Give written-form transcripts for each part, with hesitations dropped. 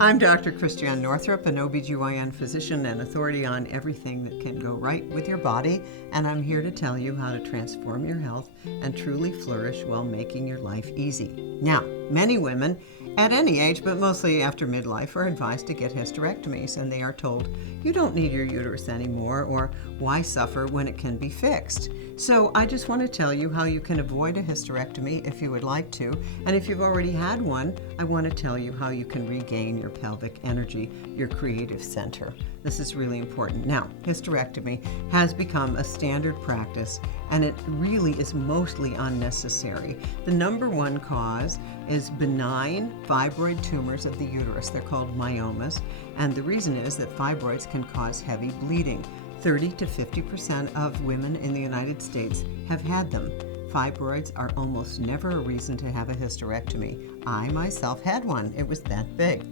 I'm Dr. Christiane Northrup, an OBGYN physician and authority on everything that can go right with your body, and I'm here to tell you how to transform your health and truly flourish while making your life easy. Now, many women at any age, but mostly after midlife, are advised to get hysterectomies, and they are told, you don't need your uterus anymore, or why suffer when it can be fixed? So I just want to tell you how you can avoid a hysterectomy if you would like to, and if you've already had one, I want to tell you how you can regain your pelvic energy, your creative center. This is really important. Now, hysterectomy has become a standard practice, and it really is mostly unnecessary. The number one cause is benign fibroid tumors of the uterus. They're called myomas, and the reason is that fibroids can cause heavy bleeding. 30 to 50% of women in the United States have had them. Fibroids are almost never a reason to have a hysterectomy. I myself had one. It was that big.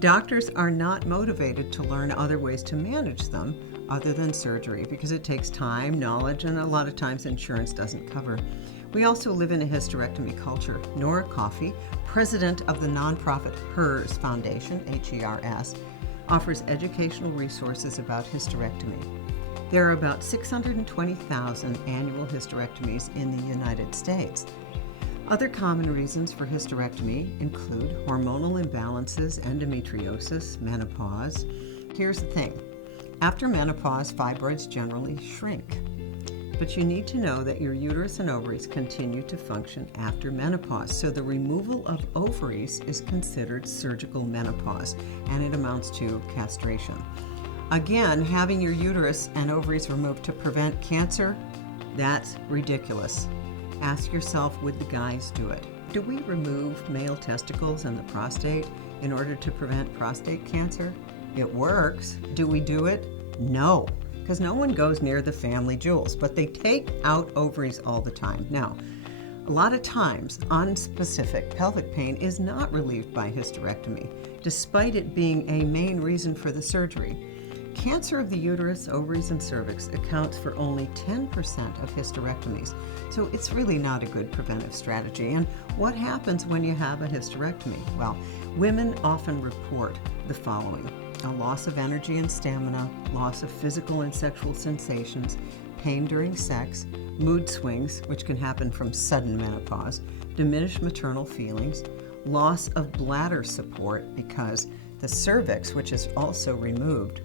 Doctors are not motivated to learn other ways to manage them other than surgery because it takes time, knowledge, and a lot of times insurance doesn't cover. We also live in a hysterectomy culture. Nora Coffey, president of the nonprofit HERS Foundation, HERS, offers educational resources about hysterectomy. There are about 620,000 annual hysterectomies in the United States. Other common reasons for hysterectomy include hormonal imbalances, endometriosis, menopause. Here's the thing. After menopause, fibroids generally shrink. But you need to know that your uterus and ovaries continue to function after menopause. So the removal of ovaries is considered surgical menopause, and it amounts to castration. Again, having your uterus and ovaries removed to prevent cancer, that's ridiculous. Ask yourself, would the guys do it? Do we remove male testicles and the prostate in order to prevent prostate cancer? It works. Do we do it? No, because no one goes near the family jewels, but they take out ovaries all the time. Now, a lot of times, unspecific pelvic pain is not relieved by hysterectomy, despite it being a main reason for the surgery. Cancer of the uterus, ovaries, and cervix accounts for only 10% of hysterectomies, so it's really not a good preventive strategy. And what happens when you have a hysterectomy? Well, women often report the following: a loss of energy and stamina, loss of physical and sexual sensations, pain during sex, mood swings, which can happen from sudden menopause, diminished maternal feelings, loss of bladder support because the cervix, which is also removed,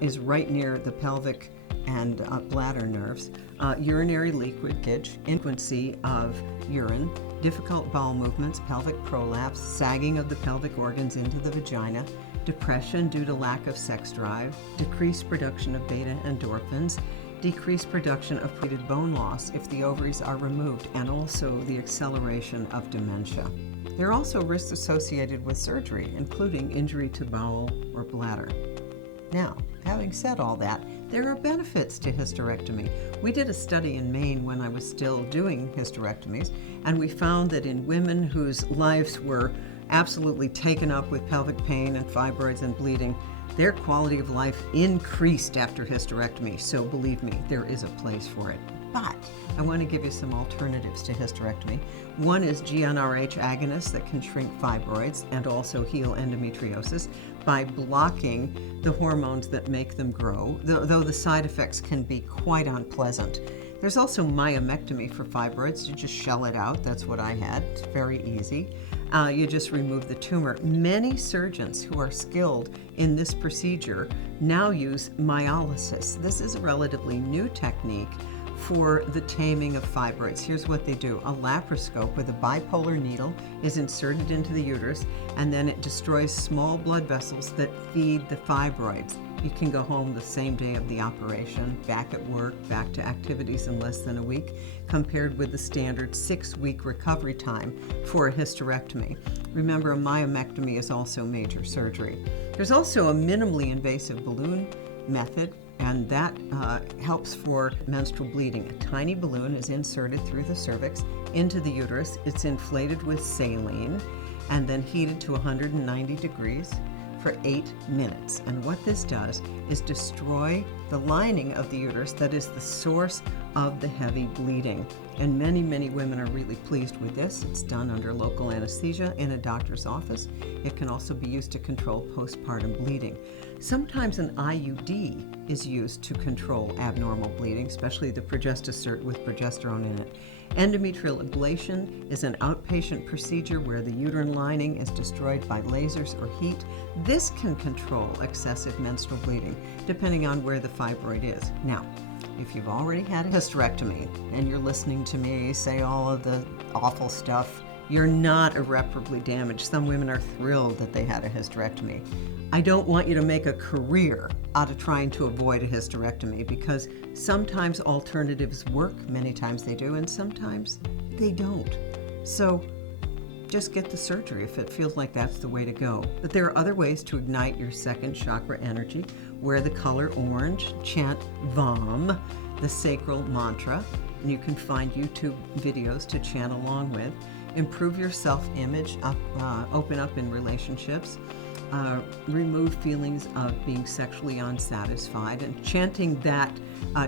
is right near the pelvic and bladder nerves, urinary leakage, frequency of urine, difficult bowel movements, pelvic prolapse, sagging of the pelvic organs into the vagina, depression due to lack of sex drive, decreased production of beta endorphins, decreased production of pleated bone loss if the ovaries are removed, and also the acceleration of dementia. There are also risks associated with surgery, including injury to bowel or bladder. Now, having said all that, there are benefits to hysterectomy. We did a study in Maine when I was still doing hysterectomies, and we found that in women whose lives were absolutely taken up with pelvic pain and fibroids and bleeding, their quality of life increased after hysterectomy. So believe me, there is a place for it. But I want to give you some alternatives to hysterectomy. One is GnRH agonists that can shrink fibroids and also heal endometriosis by blocking the hormones that make them grow, though the side effects can be quite unpleasant. There's also myomectomy for fibroids. You just shell it out. That's what I had. It's very easy. You just remove the tumor. Many surgeons who are skilled in this procedure now use myolysis. This is a relatively new technique for the taming of fibroids. Here's what they do. A laparoscope with a bipolar needle is inserted into the uterus, and then it destroys small blood vessels that feed the fibroids. You can go home the same day of the operation, back at work, back to activities in less than a week, compared with the standard 6-week recovery time for a hysterectomy. Remember, a myomectomy is also major surgery. There's also a minimally invasive balloon method, and that helps for menstrual bleeding. A tiny balloon is inserted through the cervix into the uterus. It's inflated with saline and then heated to 190 degrees. for 8 minutes. And what this does is destroy the lining of the uterus that is the source of the heavy bleeding. And many, many women are really pleased with this. It's done under local anesthesia in a doctor's office. It can also be used to control postpartum bleeding. Sometimes an IUD is used to control abnormal bleeding, especially the Progestacert with progesterone in it. Endometrial ablation is an outpatient procedure where the uterine lining is destroyed by lasers or heat. This can control excessive menstrual bleeding, depending on where the fibroid is. Now, if you've already had a hysterectomy and you're listening to me say all of the awful stuff, you're not irreparably damaged. Some women are thrilled that they had a hysterectomy. I don't want you to make a career out of trying to avoid a hysterectomy, because sometimes alternatives work, many times they do, and sometimes they don't. So just get the surgery if it feels like that's the way to go. But there are other ways to ignite your second chakra energy. Wear the color orange, chant VAM, the sacral mantra, and you can find YouTube videos to chant along with. Improve your self-image, open up in relationships, remove feelings of being sexually unsatisfied, and chanting that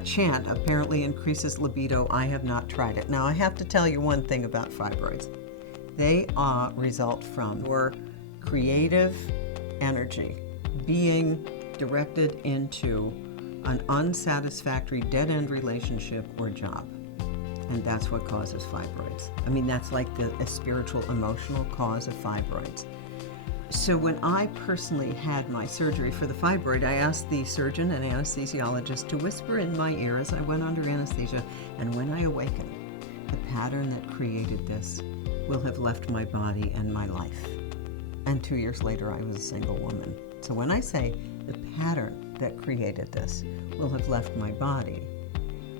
chant apparently increases libido. I have not tried it. Now, I have to tell you one thing about fibroids. They result from your creative energy being directed into an unsatisfactory dead-end relationship or job. And that's what causes fibroids. I mean, that's like a spiritual, emotional cause of fibroids. So when I personally had my surgery for the fibroid, I asked the surgeon and anesthesiologist to whisper in my ear as I went under anesthesia, and when I awaken, the pattern that created this will have left my body and my life. And 2 years later, I was a single woman. So when I say the pattern that created this will have left my body,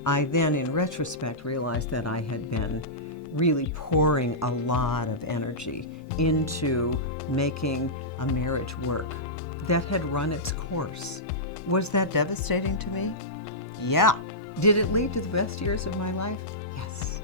I then, in retrospect, realized that I had been really pouring a lot of energy into making a marriage work that had run its course. Was that devastating to me? Yeah. Did it lead to the best years of my life? Yes.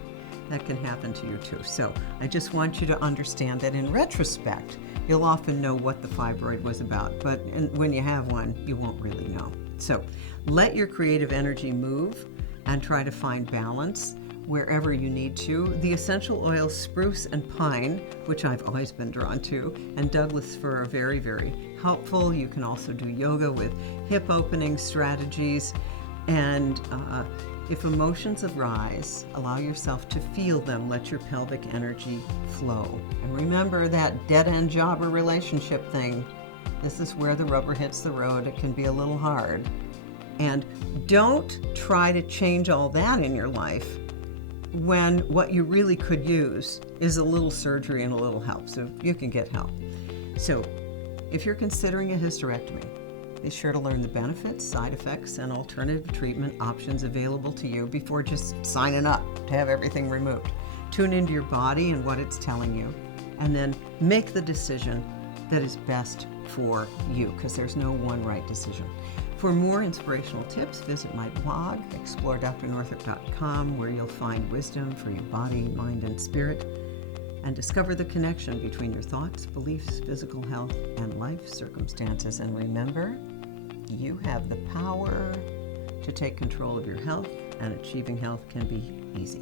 That can happen to you too. So I just want you to understand that in retrospect, you'll often know what the fibroid was about, but when you have one, you won't really know. So let your creative energy move and try to find balance wherever you need to. The essential oils spruce and pine, which I've always been drawn to, and Douglas fir are very, very helpful. You can also do yoga with hip opening strategies. And if emotions arise, allow yourself to feel them. Let your pelvic energy flow. And remember that dead-end job or relationship thing. This is where the rubber hits the road. It can be a little hard. And don't try to change all that in your life when what you really could use is a little surgery and a little help. So you can get help. So if you're considering a hysterectomy, be sure to learn the benefits, side effects, and alternative treatment options available to you before just signing up to have everything removed. Tune into your body and what it's telling you, and then make the decision that is best for you, because there's no one right decision. For more inspirational tips, visit my blog, exploredrnorthrop.com, where you'll find wisdom for your body, mind, and spirit, and discover the connection between your thoughts, beliefs, physical health, and life circumstances. And remember, you have the power to take control of your health, and achieving health can be easy.